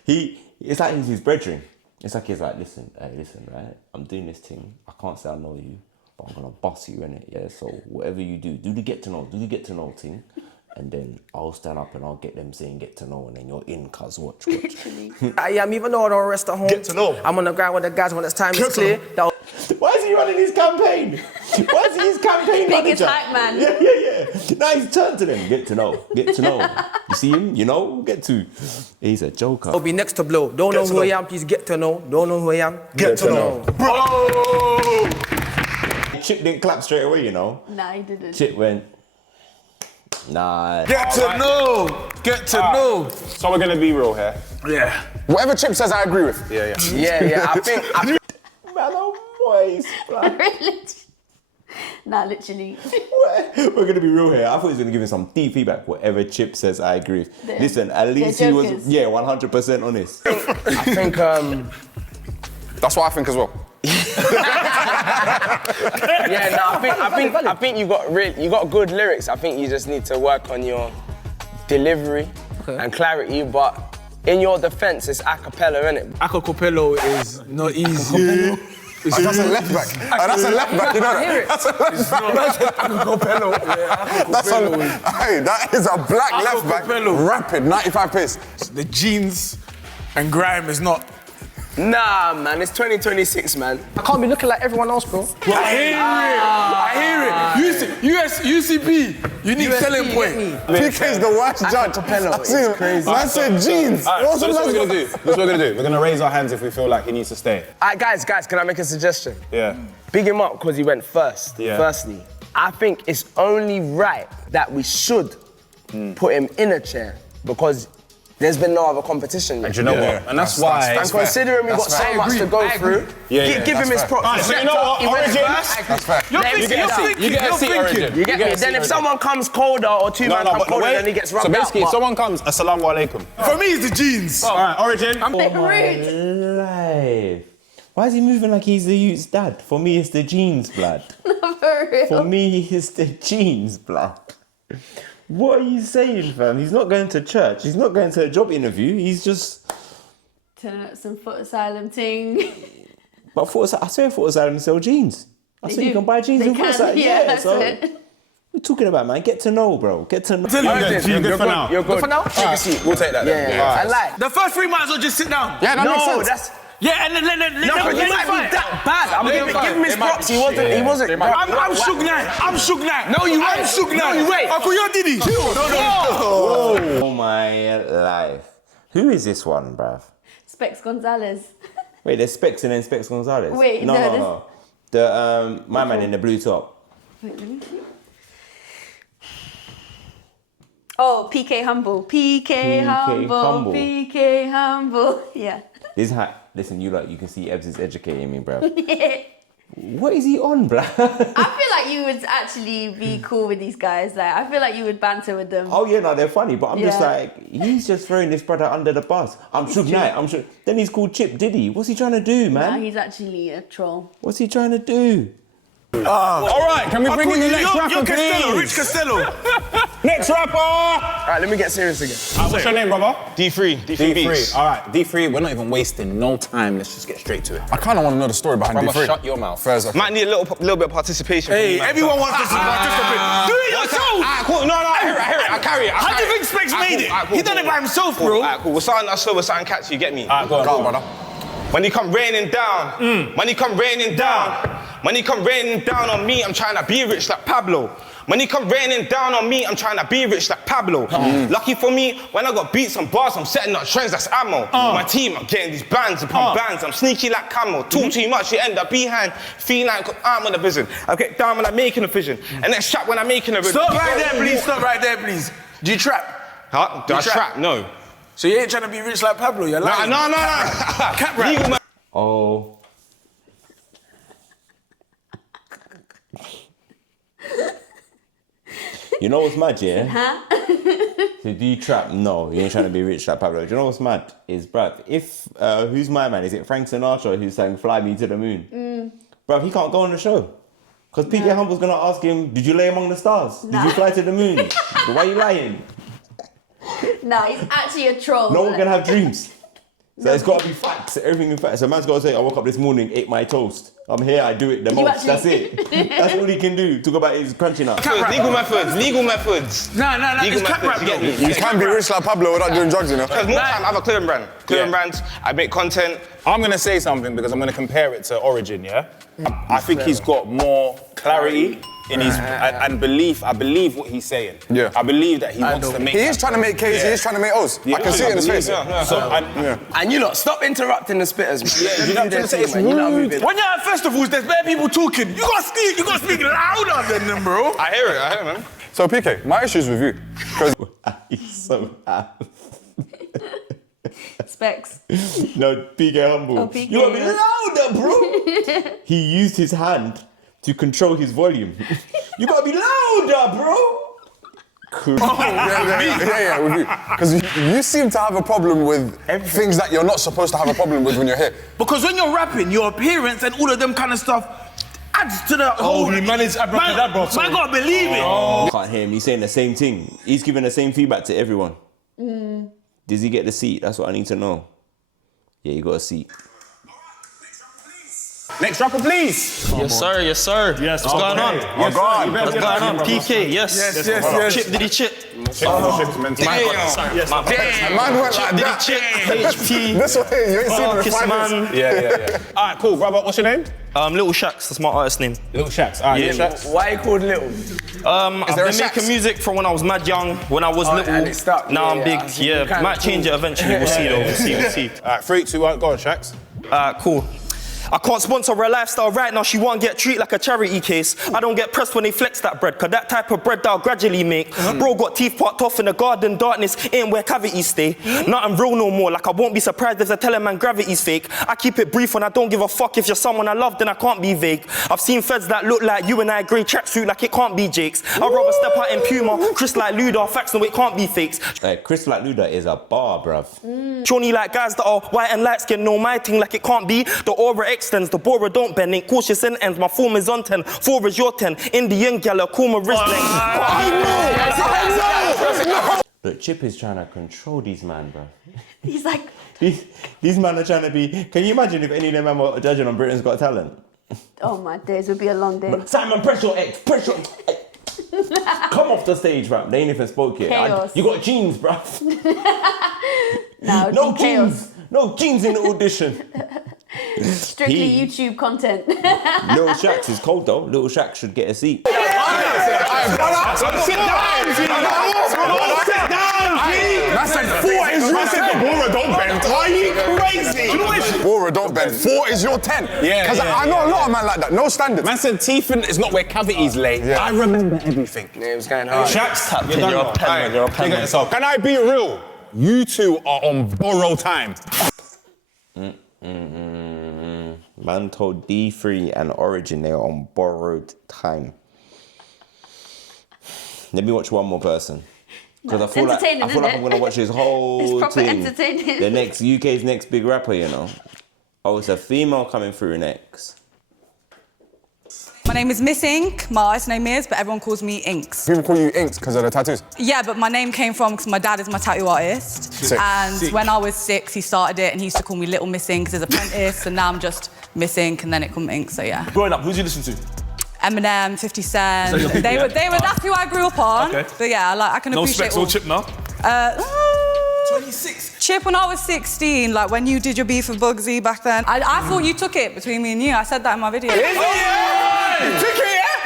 It's like he's brethren. It's like he's like, listen, right? I'm doing this thing. I can't say I know you, but I'm gonna boss you in it, yeah? So whatever you do the get to know thing. And then I'll stand up and I'll get them saying get to know, and then you're in, cuz watch. I am, even though I don't rest at home. Get to know. I'm on the ground with the guys when it's time is clear. Why is he running his campaign? Why is he his campaign Biggest manager? hype man. Yeah. Now he's turned to them. Get to know. You see him? You know? Get to. He's a joker. I'll be next to blow. Don't know who I am, please get to know. Don't know who I am, get to know. Bro! Chip didn't clap straight away, you know? Nah, he didn't. Chip went... Nah. Get to know. So we're gonna be real here. Yeah. Whatever Chip says, I agree with. Yeah. I think Man, oh boys. Nah, literally. We're gonna be real here. I thought he was gonna give him some deep feedback. Whatever Chip says, I agree. Listen, at least he was 100% honest. I think that's what I think as well. I think you got good lyrics. I think you just need to work on your delivery and clarity. But in your defense, it's a cappella, innit? Acapello is not easy. That's a left back. That's a left back. You know that? That is a black left back. Rapid, 95 pace. The jeans and grime is not. Nah, man, it's 2026, man. I can't be looking like everyone else, bro. I hear it. UCP, unique selling point. PK's the worst judge. It's crazy. Man said jeans. So this is what we're gonna do. We're gonna raise our hands if we feel like he needs to stay. Alright, guys, can I make a suggestion? Yeah. Big him up because he went first. Yeah. Firstly, I think it's only right that we should put him in a chair because there's been no other competition. And you know what? And that's why. And considering we've got so much to go through, give him his props. So you know what? He went Origin. first. That's fair. You get a seat, Origin. You get me? Then if someone comes colder or two man come colder, then he gets rubbed out. So basically, if someone comes, assalamu alaikum. For me, it's the jeans. All right, Origin. I'm rude. Life. Why is he moving like he's the youth's dad? For me, it's the jeans, blood. For real. For me, it's the jeans, blood. What are you saying, fam? He's not going to church. He's not going to a job interview. He's just Turning up some foot asylum ting. But I swear Foot Asylum sell jeans. I They swear you do. can buy jeans They in Foot can, Asylum. yeah, Yeah, so that's it. what you talking about, man? Get to know, bro. Get to know. You're good for now. You're good. For now? Take a seat. We'll take that. then. Yeah. And like, The first three might as well just sit down. Yeah, that makes no, sense. that's. Yeah, and then let No, but you might be that bad. I'm give him his props. He wasn't. I'm Suge Knight. I'm Suge Knight. No, you I'm wait. Suge Knight. No, you wait. Uncle, you're Diddy. Oh my life. Who is this one, bruv? Specs Gonzalez. Wait, there's Specs and then Specs Gonzalez. Wait, no, no. The my man in the blue top. Wait, let me see. Oh, PK Humble. PK Humble. PK Humble. Yeah. This hat. Listen, you can see Ebbs is educating me, bruv. What is he on, bruv? I feel like you would actually be cool with these guys. Like, I feel like you would banter with them. Oh yeah, no, they're funny, but I'm just Yeah. like, he's just throwing this brother under the bus. I'm Suge Knight. I'm sure. Then he's called Chip Diddy. What's he trying to do, Nah, man? he's actually a troll. What's he trying to do? All right, can we bring in the next rapper, You're Costello, please? Rich Costello. Next rapper. All Alright, let me get serious again. What's your name, brother? D3 Beats. All right, D3. We're not even wasting no time. Let's just get straight to it. I kind of want to know the story behind Brother, D3. shut your mouth. First, Might need a little bit of participation. Hey, from you, man. everyone wants to participate. Do it yourself. Alright, cool. No, I hear it. I carry it. How do you think Specs made it? He done it by himself, bro. Alright, cool. We're starting that slow, we're starting catchy, you get me? All right, go on, brother. When he come raining down, when he come raining down, when he come raining down on me, I'm trying to be rich like Pablo. When he come raining down on me, I'm trying to be rich like Pablo. Lucky for me, when I got beats and bars, I'm setting up trends, that's ammo. My team, I'm getting these bands upon bands. I'm sneaky like Camel. Talk too much, you end up behind. Feel like I'm on the vision. I get down when I'm making a vision. And then strap when I'm making a vision. Stop right there, please. Stop right there, please. Do you trap? Huh? Do I trap? No. So you ain't trying to be rich like Pablo, you're lying. No. Cap rap. Legal man. Oh. You know what's mad, yeah? So do you trap? No, you ain't trying to be rich like Pablo. Do you know what's mad? Is, bruv, if, who's my man? Is it Frank Sinatra who's saying Fly Me to the Moon? Bruv, he can't go on the show. Because PK Humble's gonna ask him, did you lay among the stars? Did you fly to the moon? Why are you lying? Nah, he's actually a troll. No one can have dreams. So it's got to be facts, everything in facts. So man's got to say, I woke up this morning, ate my toast. I'm here, I do it the most. That's actually- it. That's all he can do. Talk about his crunching up. Legal methods. No, Legal it's cap methods, rap, you get me? though. You can be rich like Pablo without doing drugs, you know? Because more time, I have a clothing brand. Clothing brands, I make content. I'm gonna say something because I'm gonna compare it to Origin, yeah? I think he's got more clarity in his and belief. I believe what he's saying. Yeah. I believe that he wants to make. He is trying to make K's, he is trying to make O's. I can see it in his face. And you lot, stop interrupting the spitters. Yeah, you know what I'm saying? It's rude. When you're at festivals, there's bare people talking. You gotta speak louder than them, bro. I hear it, man. So PK, my issue is with you. Because He's so happy. Specs. No, PK Humble. Oh, PK, You gotta be yeah. louder, bro. He used his hand to control his volume. You gotta be louder, bro. yeah, with you. Because you seem to have a problem with things that you're not supposed to have a problem with when you're here. Because when you're rapping, your appearance and all of them kind of stuff adds to the whole. he managed abracadabra. Man gotta believe it. Can't hear him. He's saying the same thing. He's giving the same feedback to everyone. Does he get the seat? That's what I need to know. Yeah, you got a seat. Next rapper, please. Yes, sir. Yes, Yes, what's going on? Oh God. What's going on? PK, yes. yes. Chip, did he chip? Yes. Man went like Did he that. chip? HP. This way, you ain't seen the Kiss refinements. man. Yeah. All right, cool, brother. What's your name? Little Shacks, that's my artist name. Little Shacks. All right, Yeah. Little Shacks. Why are you called Little? I've there a been making Shacks? music from when I was mad young, when I was and little. it stuck. Now I'm Yeah, big. yeah. Yeah, might change it eventually. We'll see though. We'll see. All right, 3, 2, 1, go on, Shacks. Cool. I can't sponsor her lifestyle right now, she won't get treated like a charity case. I don't get pressed when they flex that bread, cause that type of bread that I'll gradually make. Bro got teeth parked off in the garden, darkness ain't where cavities stay. Nothing real no more, like I won't be surprised if they tell a man gravity's fake. I keep it brief when I don't give a fuck, if you're someone I love then I can't be vague. I've seen feds that look like you and I, grey tracksuit like it can't be Jake's. I'd rather step out in Puma, Chris like Luda, facts no it can't be fakes. Chris like Luda is a bar, bruv. Shawnee like guys that are white and light skin, know my thing like it can't be. The aura extends, the bora don't bend, ain't cautious and ends. My form is on 10, 4 is your 10. Indian gal, call my wrist length. Look, Chip is trying to control these man, bruv. He's like, These men are trying to be. Can you imagine if any of them men were judging on Britain's Got Talent? Oh my days, it would be a long day. Simon, press your X. Come off the stage, bruv. They ain't even spoke yet. Chaos. You got jeans, bruv. No jeans. chaos. No jeans in the audition. Strictly YouTube content. Little Shaxx is cold though. Little Shaxx should get a seat. Sit down, G. I said 4 is your 10. Bora, don't bend. Are you crazy? Bora, don't bend. 4 is your 10. Yeah, Because I know a lot of men like that. No standards. Man said teeth is not where cavities lay. I remember everything. Yeah, it was going hard. Shaxx tapped in. You're a pen, man. You're a pen, man. Can I be real? You two are on borrowed time. Man told D3 and Origin they are on borrowed time. Let me watch one more person. Because I feel like I'm gonna watch his whole It's proper thing. entertaining. The next UK's next big rapper, you know. Oh, it's a female coming through next. My name is Miss Ink, my artist name is, but everyone calls me Inks. People call you Inks because of the tattoos. Yeah, but my name came from because my dad is my tattoo artist. Sick. And when I was 6, he started it and he used to call me Little Miss Ink as his apprentice, and now I'm just Miss Ink and then it called me Ink, so yeah. Growing up, who did you listen to? Eminem, 50 Cent, So your people, they were, that's who I grew up on. Okay. But yeah, like I can No appreciate Specs or Chip now? 26. Chip when I was 16, like when you did your beef with Bugsy back then. I thought you took it between me and you. I said that in my video. Took it, yeah?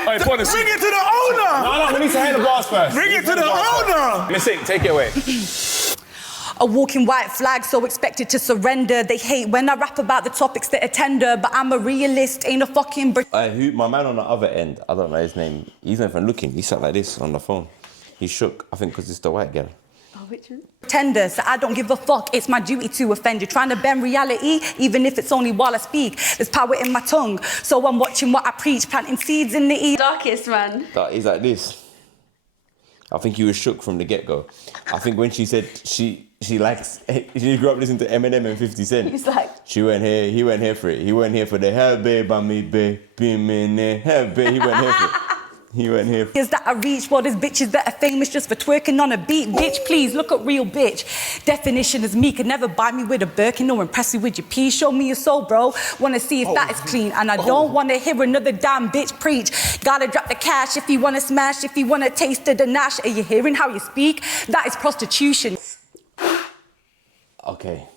Right, Bring it to the owner! No, we need to hear the bars first. Bring it to the owner! Miss Ink, take it away. A walking white flag, so expected to surrender. They hate when I rap about the topics that are tender, but I'm a realist, ain't a fucking My man on the other end, I don't know his name. He's not even looking. He sat like this on the phone. He shook. I think because it's the white girl. Oh, which one? Pretender, so I don't give a fuck. It's my duty to offend. You're trying to bend reality, even if it's only while I speak. There's power in my tongue, so I'm watching what I preach, planting seeds in the ear. Darkest, man. He's like this. I think he was shook from the get-go. I think when she said she likes, she grew up listening to Eminem and 50 Cent. He's like, She went here, he went here for it. He went here for the hell babe by me babe, be me ne, hell babe. He went here for it. He went here for Is that I reach, well, there's bitches that are famous just for twerking on a beat. Bitch, please, look at real bitch. Definition is me, could never buy me with a Birkin or impress you with your pee. Show me your soul, bro. Wanna see if that is clean. And I don't wanna hear another damn bitch preach. Gotta drop the cash if you wanna smash, if you wanna taste of the nash. Are you hearing how you speak? That is prostitution. Okay.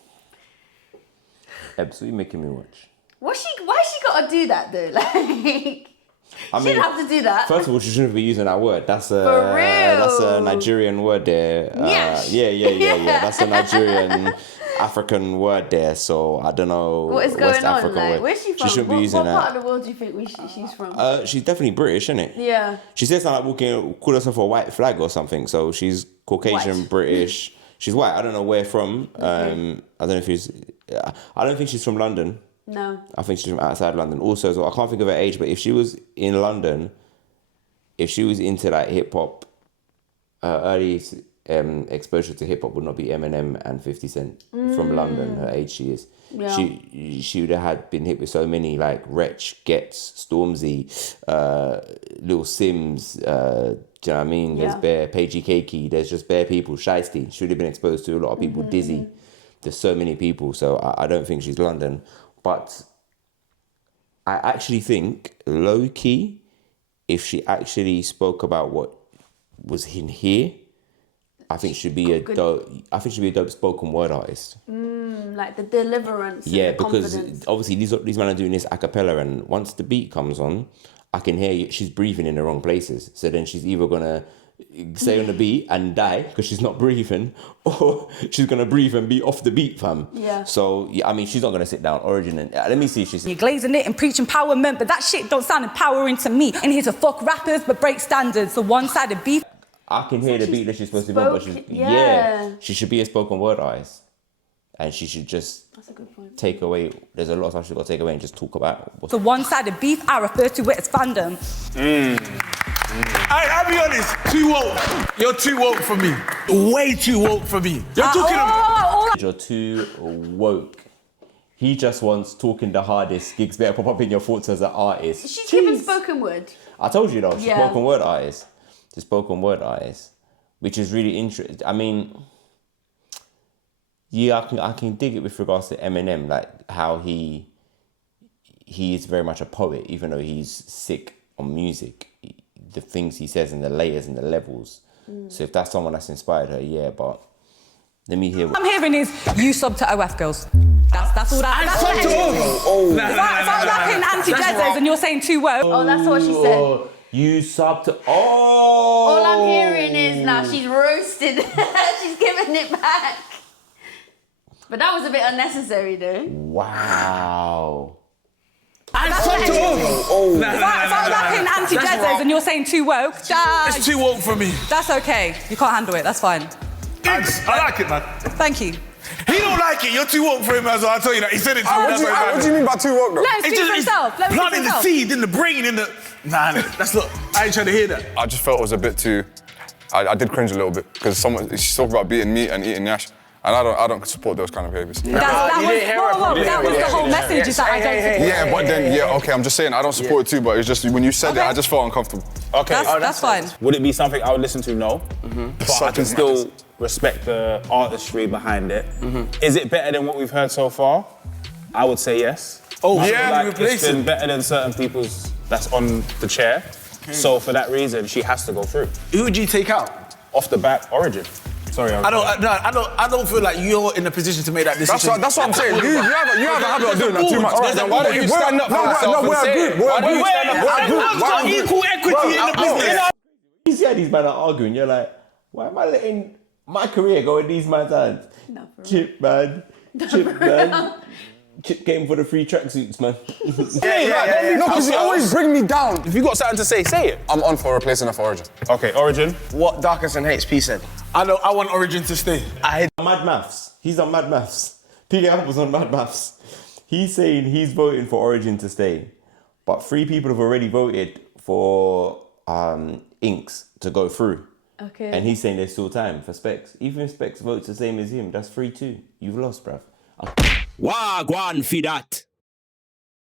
Ebs, what are you making me watch? why she gotta do that though? Like, she didn't have to do that. First of all, she shouldn't be using that word. That's a For real. That's a Nigerian word there. Yeah. That's a Nigerian African word there. So I don't know. What is West going on? African Like, word. where's she from? She shouldn't what be using what that. part of the world do you think she's from? She's definitely British, isn't it? Yeah. She says something like call herself a white flag or something. So she's Caucasian, White. British. She's white. I don't know where from. I don't know if I don't think she's from London. No. I think she's from outside London. Also, so I can't think of her age, but if she was in London, if she was into like hip hop, early exposure to hip hop would not be Eminem and 50 Cent from London. Her age she is. Yeah. She would have been hit with so many like Wretch, Gets, Stormzy, Lil Sims. Do you know what I mean? There's bare Pagey Cakey. There's just bare people. Shiesty. She would have been exposed to a lot of people. Dizzy. There's so many people. So I don't think she's London. But I actually think low key, if she actually spoke about what was in here, I think she'd be a dope. I think she'd be a dope spoken word artist. Like the deliverance. Yeah, and the because confidence. obviously these men are doing this a cappella, and once the beat comes on, I can hear you, she's breathing in the wrong places. So then she's either gonna stay on the beat and die because she's not breathing, or she's gonna breathe and be off the beat, fam. Yeah. So yeah, I mean, she's not gonna sit down. Origin and let me see if she's. You're glazing it and preach empowerment, but that shit don't sound empowering to me. And here to fuck rappers, but break standards. So one-sided beef. I can hear the beat that she's supposed to be on, but she's she should be a spoken word artist, and she should just That's a good point. take away. There's a lot of stuff she's got to take away and just talk about. So one-sided beef, I refer to it as fandom. I'll be honest, too woke. You're too woke for me. Way too woke for me. You're talking You're too woke. He just wants talking the hardest. Gigs better pop up in your thoughts as an artist. She's given spoken word. I told you though, she's Yeah. spoken word artist. The spoken word artist, which is really interesting. I mean, Yeah, I can dig it with regards to Eminem, like how he is very much a poet, even though he's sick on music. The things he says and the layers and the levels. So if that's someone that's inspired her, yeah, but let me hear what I'm hearing is you sub to OF girls. That's all that. That's sub to OF. Oh. If I'm rapping anti-jazzers and you're saying too woke. Oh, that's what she said. You sub to... Oh! All I'm hearing is now she's roasted. She's giving it back. But that was a bit unnecessary though. Wow. I sub to Oh. If I'm rapping anti-jazzers and you're saying too woke, It's too woke for me. that's okay. You can't handle it. That's fine. I like it, man. Thank you. He don't like it. You're too woke for him as well. I'll tell you that. He said it to me. What do you mean by too woke, though? Let him speak for himself. Let him speak for Planting the himself. seed in the brain, in the... Nah, that's not... I ain't trying to hear that. I just felt it was a bit too... I did cringe a little bit because she's talking about beating meat and eating yash, and I don't support those kind of behaviours. That was the whole message. Is that I don't support Yeah, but then, okay, I'm just saying I don't support it too, but it's just when you said it, I just felt uncomfortable. Okay. That's fine. Would it be something I would listen to? No. But I can still respect the artistry behind it. Is it better than what we've heard so far? I would say yes. Oh, yeah, like it's been better than certain people's that's on the chair. So for that reason, she has to go through. Who would you take out? Off the bat, Origin. Sorry, I don't feel like you're in a position to make that decision. That's what I'm saying. You have a habit of doing that too much. Alright, then why don't you stand up for yourself and say it? Why don't you stand up for yourself? Got equal equity in the business. You see how these men are arguing, you're like, why am I letting my career go in these man's hands? Chip, man. Chip came for the free tracksuits, man. No, because you always bring me down. If you got something to say, say it. I'm on for replacing her for Origin. Okay, Origin. What Darkest and HP said. I want Origin to stay. Mad Maths. He's on Mad Maths. PK Apple's on Mad Maths. He's saying he's voting for Origin to stay. But 3 people have already voted for Inks to go through. Okay. And he's saying there's still time for Specs. Even if Specs votes the same as him, that's 3-2. You've lost, bruv. Wagwan for that.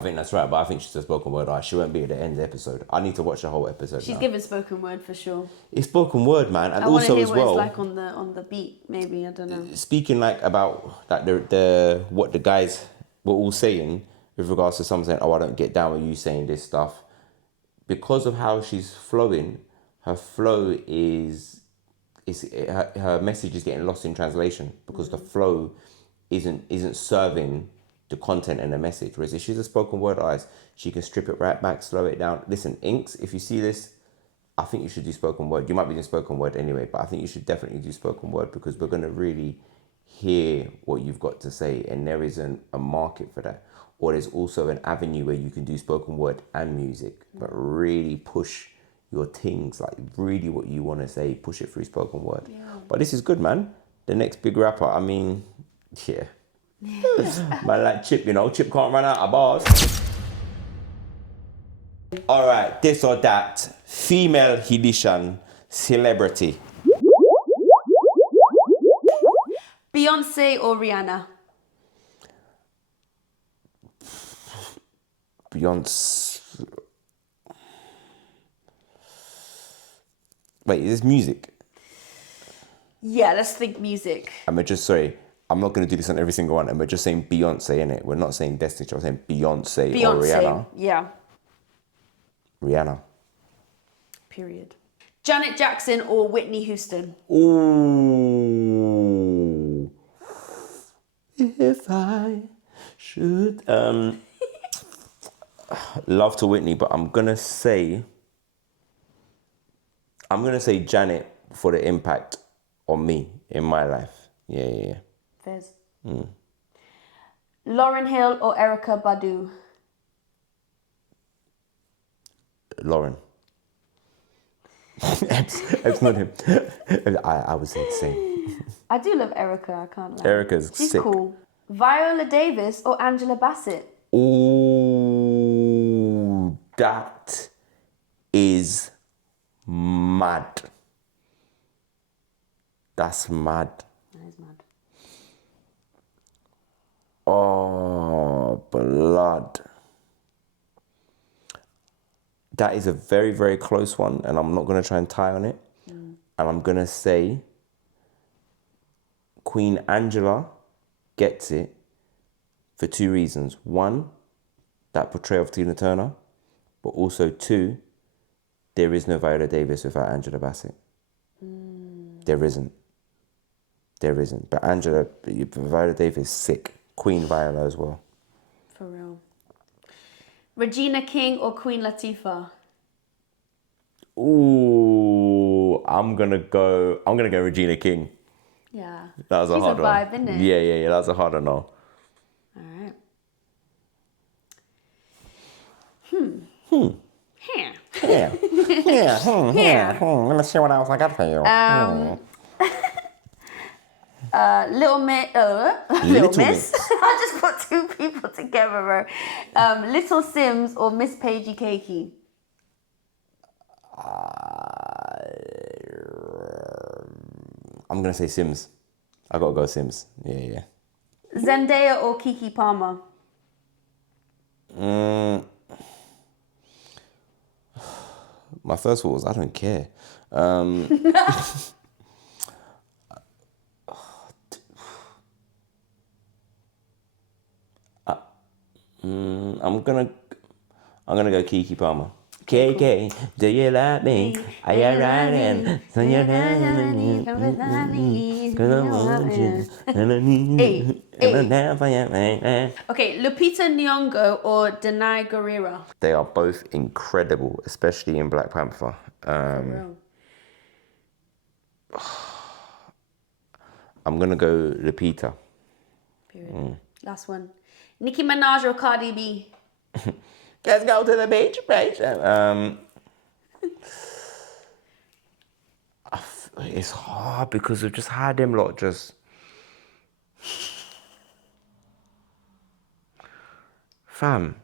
I think that's right, but I think she's a spoken word artist. She won't be at the end of the episode. I need to watch the whole episode. She's given spoken word for sure. It's spoken word, man, and I want to also hear as what well. it's like on the beat. Maybe I don't know. Speaking like about like the what the guys were all saying with regards to some saying, "Oh, I don't get down with you saying this stuff," because of how she's flowing. Her flow is her message is getting lost in translation because the flow isn't serving the content and the message. Whereas if she's a spoken word artist, she can strip it right back, slow it down. Listen, Inks, if you see this, I think you should do spoken word. You might be doing spoken word anyway, but I think you should definitely do spoken word because we're going to really hear what you've got to say, and there isn't a market for that. Or there's also an avenue where you can do spoken word and music, but really push your things, like really what you want to say, push it through spoken word. Yeah. But this is good, man. The next big rapper, I mean, yeah. Man, like Chip, you know, Chip can't run out of bars. All right, this or that, female edition celebrity. Beyonce or Rihanna? Beyonce. Wait, is this music? Yeah, let's think music. I'm not going to do this on every single one. And we're just saying Beyonce, innit? We're not saying Destiny Child. We're saying Beyonce or Rihanna. Yeah. Rihanna. Period. Janet Jackson or Whitney Houston? Ooh. If I should. Love to Whitney, but I'm going to say Janet for the impact on me in my life. Yeah. Fez. Lauryn Hill or Erykah Badu? Lauren. It's not him. I would say the same. I do love Erykah, I can't lie. Erykah's She's sick. cool. Viola Davis or Angela Bassett? Ooh, that is mad. That's mad. That is mad. Oh, blood. That is a very, very close one, and I'm not going to try and tie on it. And I'm going to say Queen Angela gets it for two reasons. One, that portrayal of Tina Turner, but also two, there is no Viola Davis without Angela Bassett. There isn't. But Viola Davis, sick. Queen Viola as well. For real. Regina King or Queen Latifah? Ooh, I'm gonna go Regina King. Yeah. That was a hard one. She's a vibe, isn't it? Yeah. That was a harder no. All right. Yeah. Let me see what else I got for you. Little Miss. I just put two people together, bro. Little Sims or Miss Pagey Cakey? I'm gonna say Sims. I gotta go Sims. Yeah. Zendaya or Keke Palmer? My first thought was I don't care. I'm gonna go Keke Palmer. KK, do you like me? Are you riding? So you're riding. Cause I want you. And I need you. And I'm down for you, man. Okay, Lupita Nyong'o or Denai Guerrero? They are both incredible, especially in Black Panther. I'm gonna go Lupita. Period. Last one. Nicki Minaj or Cardi B? Let's go to the beach, right? It's hard because we've just had them lot just... Fam,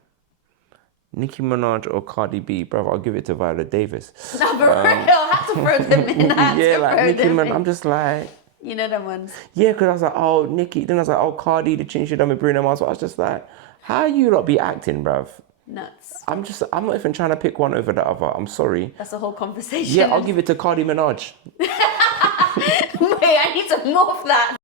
Nicki Minaj or Cardi B, bro, I'll give it to Viola Davis. No, for real, I had to throw them in. Yeah, like Nicki Minaj, I'm just like... You know them ones. Yeah, because I was like, oh, Nicki. Then I was like, oh, Cardi, the chin she done with Bruno Mars. So I was just like, how you lot be acting, bruv? Nuts. I'm not even trying to pick one over the other. I'm sorry. That's a whole conversation. Yeah, I'll give it to Cardi Minaj. Wait, I need to morph that.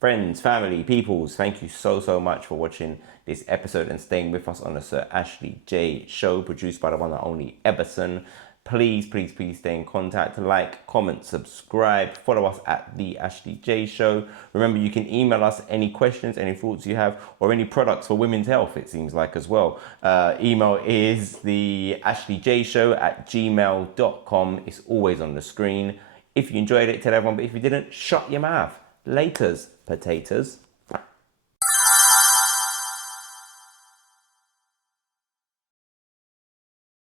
Friends, family, peoples, thank you so much for watching this episode and staying with us on the Sir Ashley J Show, produced by the one and only Everson. Please stay in contact, like, comment, subscribe, follow us at The Ashley J Show. Remember, you can email us any questions, any thoughts you have, or any products for women's health, it seems like as well. Email is theashleyjshow@gmail.com. It's always on the screen. If you enjoyed it, tell everyone, but if you didn't, shut your mouth. Laters, potatoes.